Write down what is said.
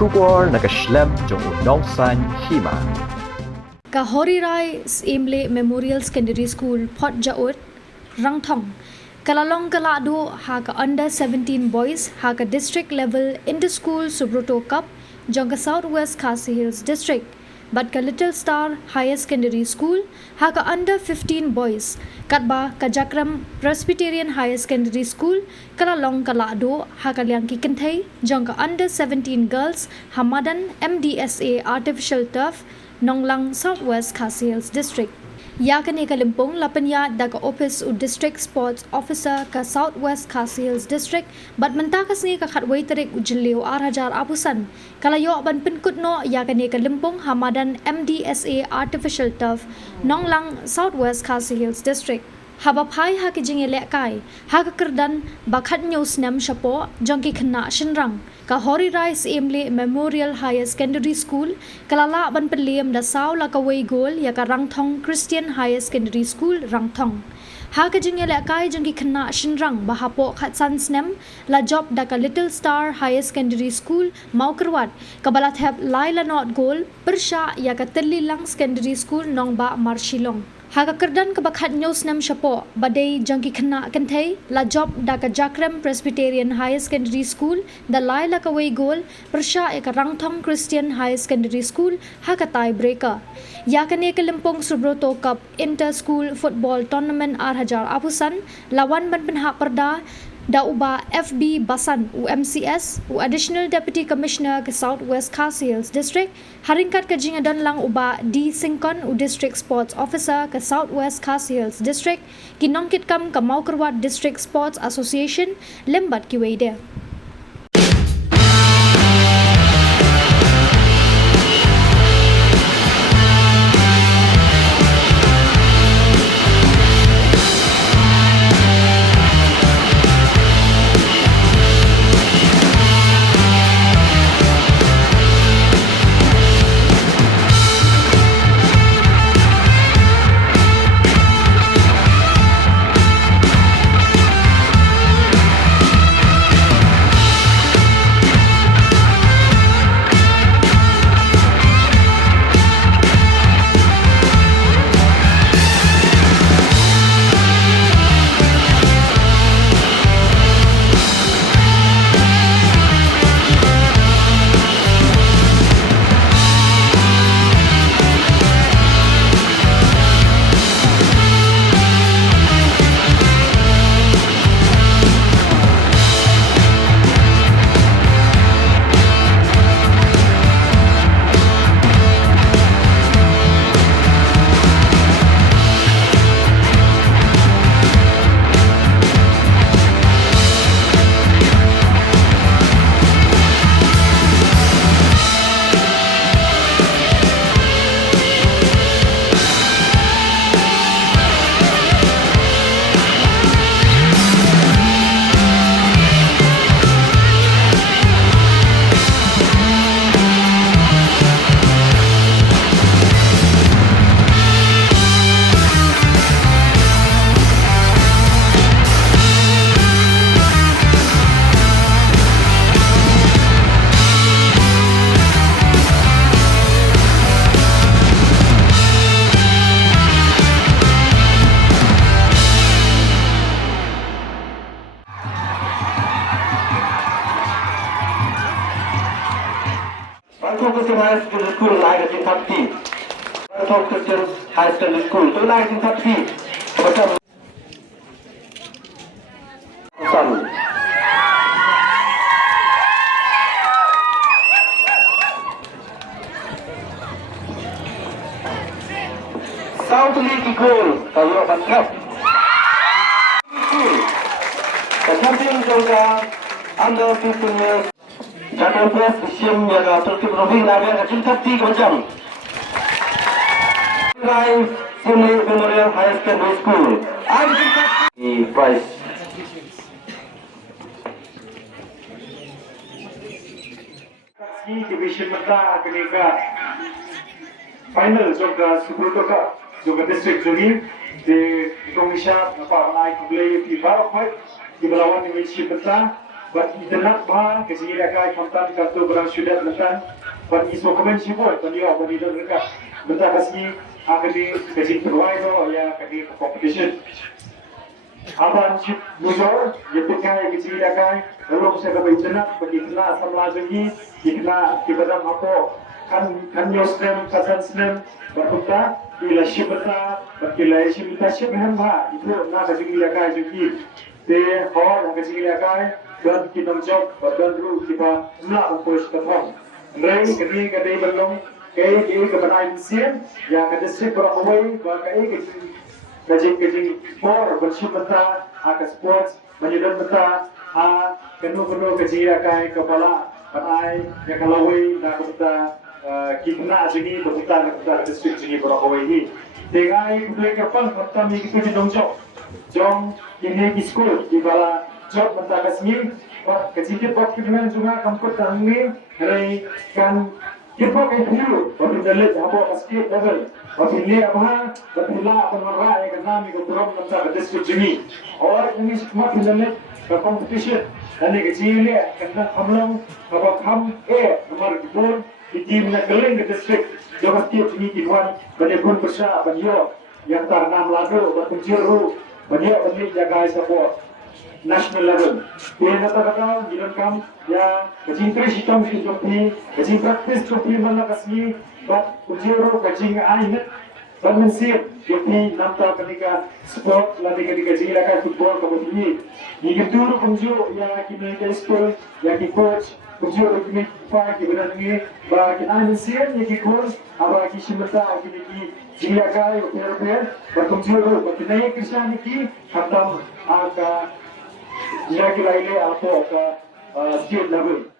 Shubor nakaslem jong unong san Hima. Ka Horirai Imle Memorial Secondary School Port Jaut Rangthong Kalalong ka Lahduh ha ka under 17 boys ha ka district level inter-school Subruto Cup jong ka Southwest Khasi Hills District. But ka Little Star Higher Secondary School ha ka under 15 boys katba ka Jakrem Presbyterian Higher Secondary School kalalong ka Lahduh ha ka liang ki Kynthei jong ka under 17 girls Hamadan MDSA Artificial Turf Nonglang Southwest Khasi Hills District. Ïaka ni Kalimpong lapanya daga office u district sports officer ka Southwest Khasi Hills District but mentakas ni ka khatway tarik u jiliw arhajar abusan kalayo ban pinkut no Ïaka ni Kalimpong Hamadan MDSA Artificial Turf Nonglang Southwest Khasi Hills District. Habapai ha ki jinge lekai ha ka kerdan bakhat news nam shapo jongki khna Shynrang ka Horirai Imle Memorial Higher Secondary School kalala ban peliem da saw la ka way goal ya ka Rangthong Christian Higher Secondary School Rangthong ha ka jinge lekai jongki khna Shynrang bahapo khat sans nam la job da ka Little Star Higher Secondary School Maukerwat ka balathap laila not goal persha ya ka Telilang Secondary School nongba Marshilong. Haka kerdan ke bakhat news nam syapo badai jangki kena Kynthei la job da ka Jakrem Presbyterian Higher Secondary School da lai la ka way goal persya e ka Rangthong Christian Higher Secondary School haka tie breaker. Ïaka ni Kalimpong Subruto Cup Inter School Football Tournament arhajar apusan lawan ban penhak perda da uba FB Basan UMCS u Additional Deputy Commissioner ke Southwest Khasi Hills District haringkat ke jingadan lang uba D Singkon u District Sports Officer ke Southwest Khasi Hills District kinongkit kam ke Maukerwat District Sports Association lembat ki weide. Christian High Secondary School like in Haki. Christian High Secondary School to like in Haki. South League goal kalau mantap. The champion juga under 15 years. Jakrem Presbyterian yang terkait Robin Naga kecil terti macam. Horirai Imle Memorial Higher Secondary School. The prize. Division mata ketika final juga Subruto Cup juga district juni di Indonesia apa naik play di Barok di belawan division mata but itenak ba kasi Ïaka kamtan kartu berang sudah letan but iso komen sibol beliau beliau mereka bentar kasi akadi kasi terwai do ya kadi competition aban chip bujor yepikai kasi Ïaka lalu saya ke itenak bagi kena samla lagi kena kibadam apa kan nyosnem kasan snem berputar ila shibata bakila shibata shibhan ba itu na kasi Ïaka juga te hor kasi Ïaka dan kita menjawab dan dulu kita nak push ke depan. Mereka kini kadai belum kaya kebenaran sian yang kada sih berawai bagai kajing more bersih benda akan sports menjadi benda kenu kajing akan kepala benai yang kalawai nak benda kita sini benda district sini berawai ini. Dengan mereka pun pertama kita dijongjok jong ini di school di bala job benda kasih kecil pak kita juga kampus kami hari kan kita kayak dulu waktu dalam apa pasti level waktu ini apa betul apa marah yang kami kebetulan kita district ini orang ini semua dalam competition dan kecil kena hamlang apa ham nomor gol di tim negeri ke district jangan tiap ini tiwan banyak pun besar banyak yang ternam Lahduh berkunciru banyak jaga support national level. Yang kata-kata gilam ya kacing terus hitam hidupi, kacing praktis hidupi mana kasih, bat ujiro kacing ain, bat mensir hidupi nampak ketika sport latih ketika Ïaka football kemudian. Ini dulu kunjung ya kini ke school ya ki coach kunjung kini pak kini nanti bah kini ain mensir ya ki coach apa ki simata kini ki Ïaka European berkunjung berkenai Kristian ki hatam aga Ila kila ile apa state level.